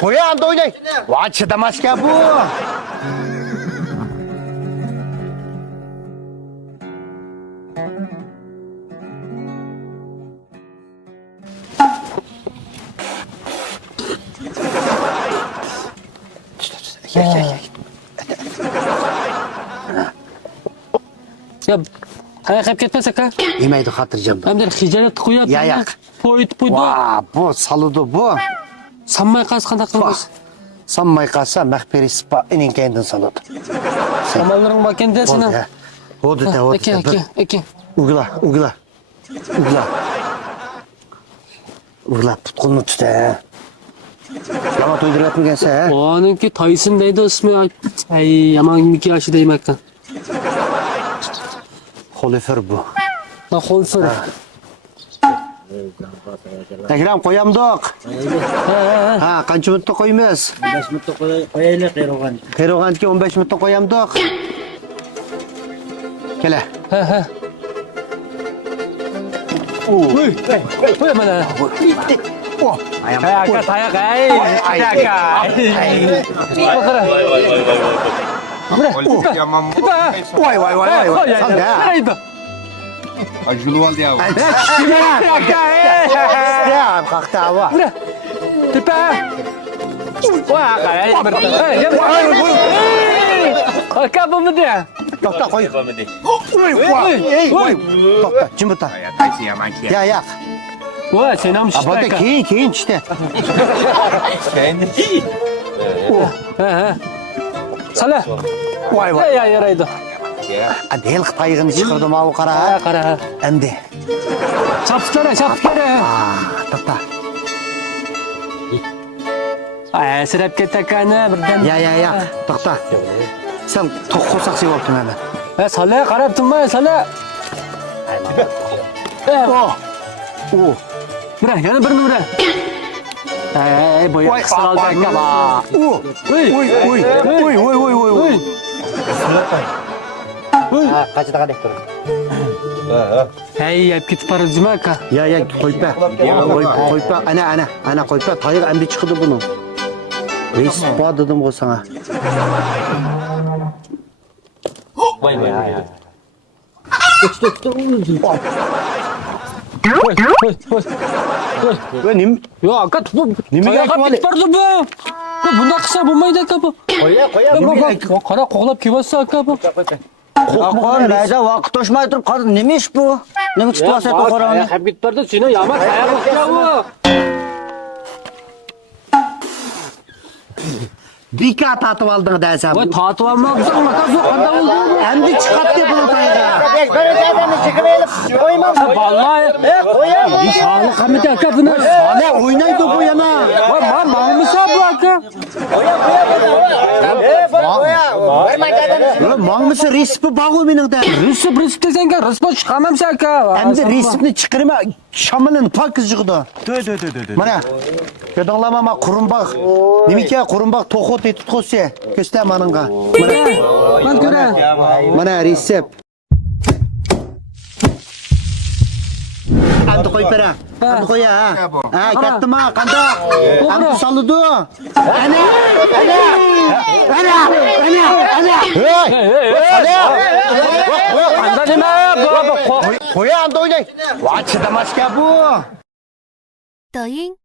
Koya anda oynay. Vay çıdamas ya bu. Gel. Ya kayak ketmesek ha? Yemeydi hatırcam da. Hem de hicaret koyup. Yayak. Poyut puydu. Vaa bu salıdı bu. Sanmay kasqanda kılmaz. Sanmay kalsa mehberi spa inin kendin salıdı. Samalların bakende sana. O da. Eki. Uygula. Uygula putkulunu tut he. Yaman uydurup mu gelse he? Onunki Tyson neydi ismi? Ay yaman 2 yaşı değmekten. Holifer bu. Ha holfer. Ekrem koyamdık. Ha kaç minutta koymayız? 15 minutta koyayla kıyroğan. Kayroğan'daki 15 minutta koyamdık. Gele. He. Koy bana. Oh. Tayak ay. Bakara. Vay. Sen de ha. Nereydi? Acılı oldu ya. Ya kalktı hava. Tipe. Wah, kayaknya Kapı mı diye? Dokta koy. Koy. Dokta cımbıta. Ya. Wah, senam Abada şiştek. keyin işte. He. Sala. Vay. Ya yaraydı. Adel Xitayını çıkardım avu kara. Kara. Endi. Çapıklara. Dokta. Ay, sirap ketakana birden. Ya. Dokta. Sen tok kosak şey oldun hemen. Ha, sala qarab turma, sala. Bura, yana birini bura. Ay, boya Vay qisqaldi kaba. Uy. Kaçta kadar durun. Hey, yap ketib boradi aka. Ya koypa. Koypa. Ana koypa. Tayır endi çıktı bunu. Reis bu dedim o sana. Benim. Yo, aka bu. Nima Tayoqqa kerak ketib bordi bu. Bu bunda qilsa bo'lmaydi aka bu. Qara qo'g'lab kelyapti aka bu. Qo'rqon rayda vaqt to'shmay turib qoldi. Nima ish bu? Nima chiqyapti qo'rqon? Tayoq ketib bordi, seni yaman tayoq o'xshab bu. Bika tatib olding desam. Voy, tatib olmabsan, aka bu qanday bo'ldi bu? Endi chiqadi bunu tayga. Vallahi. Qo'yaman. Sağlık hamidi aka buni. Ana o'ynaydi bu yana. Voy, men ma'lumsa bu aka. Mangmisi respi bağlı benim de. Risip desenga rispo chiqamamsa aka. Endi resipni chiqirma shamilin pakız çıktı. Mana. Kedonlama qurumbaq. Nimike qurumbaq to'xot etib qo'ysa, ko'sta manınga. Ben ko'ra. Mana resip. Endi qo'yib bera. Endi qo'ya ha. Ha, kattimi qanda? Endi salıdı. Ana. Qanda nima bu? Qo'ya endi o'ynay. Voy chidamasga bu. 抖音。